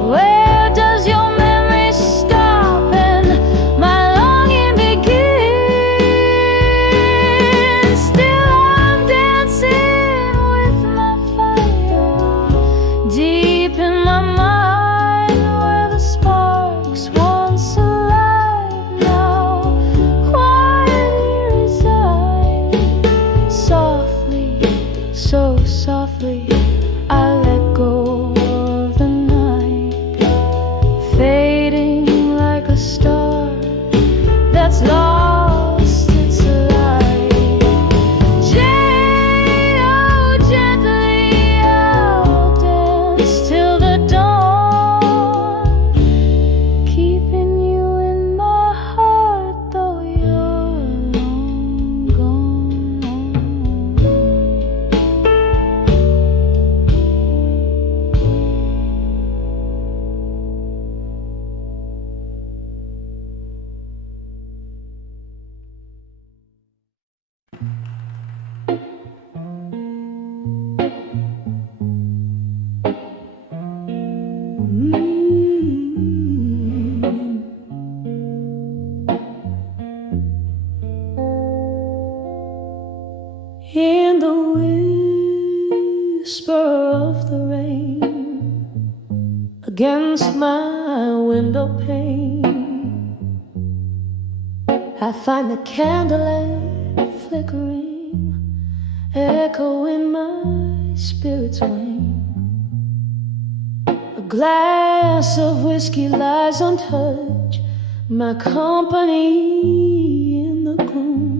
Where does your memory stop and my longing begin? Still I'm dancing with my fire deep in my mind, where the sparks once alive now quietly reside. Softly, so softly, I let go of the night, fading like a star that's lost its light. Gently I'll dance till the dawn, keeping you in my heart though you're long gone. In the whisper of the rain against my window pane, I find the candlelight flickering, echoing my spirit's wing. A glass of whiskey lies untouched, my company in the gloom,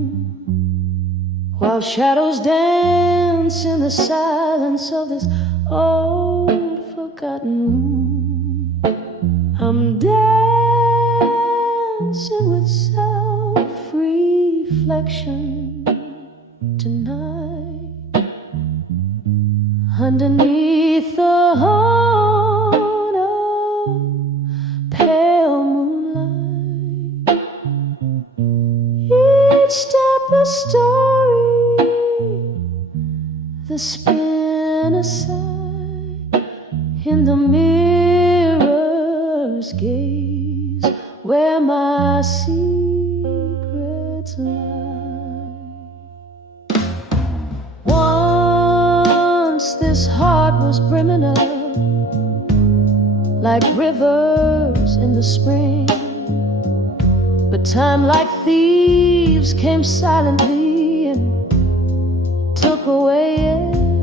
while shadows dance in the silence of this old forgotten room. I'm dancing with self-reflection tonight, underneath the horn of pale moonlight. Each step a story, the spin aside, in the mirror's gaze where my secrets lie. Once this heart was brimming up like rivers in the spring, but time like thieves came silently and took away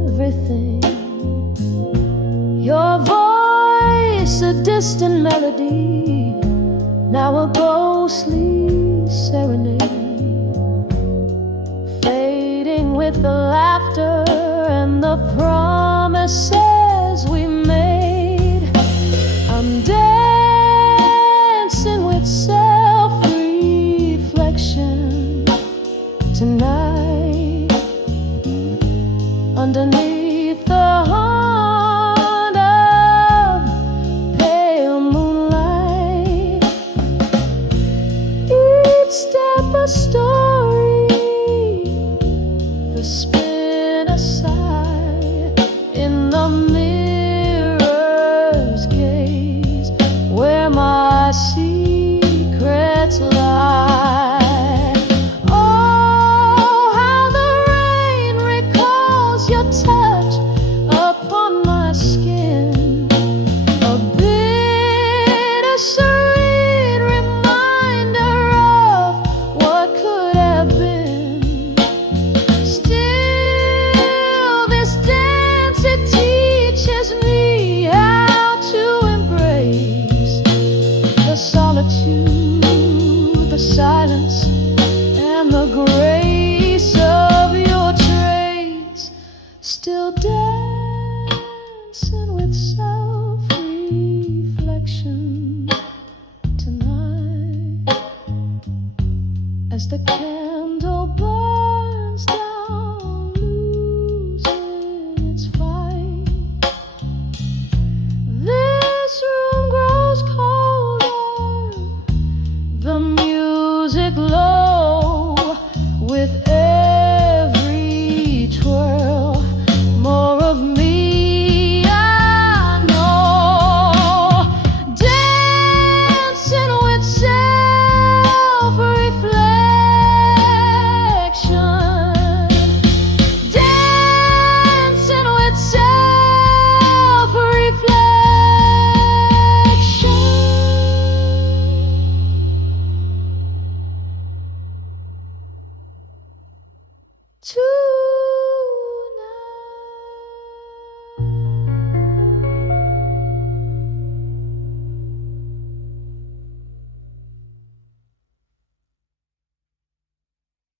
everything. Your voice a distant melody, now a ghostly serenade, fading with the laughter and the promises we made. I'm dancing with self-reflection tonight, underneath the haunt of pale moonlight. Each step a story, the spin aside in the mirror's gaze, where my secrets lie. Oh, how the rain recalls your touch upon my skin, a bittersweet reminder of what could have been. Still, this dance, it teaches me how to embrace the solitude, the silence, and the grace of your trace. Still dancing with self-reflection tonight, as the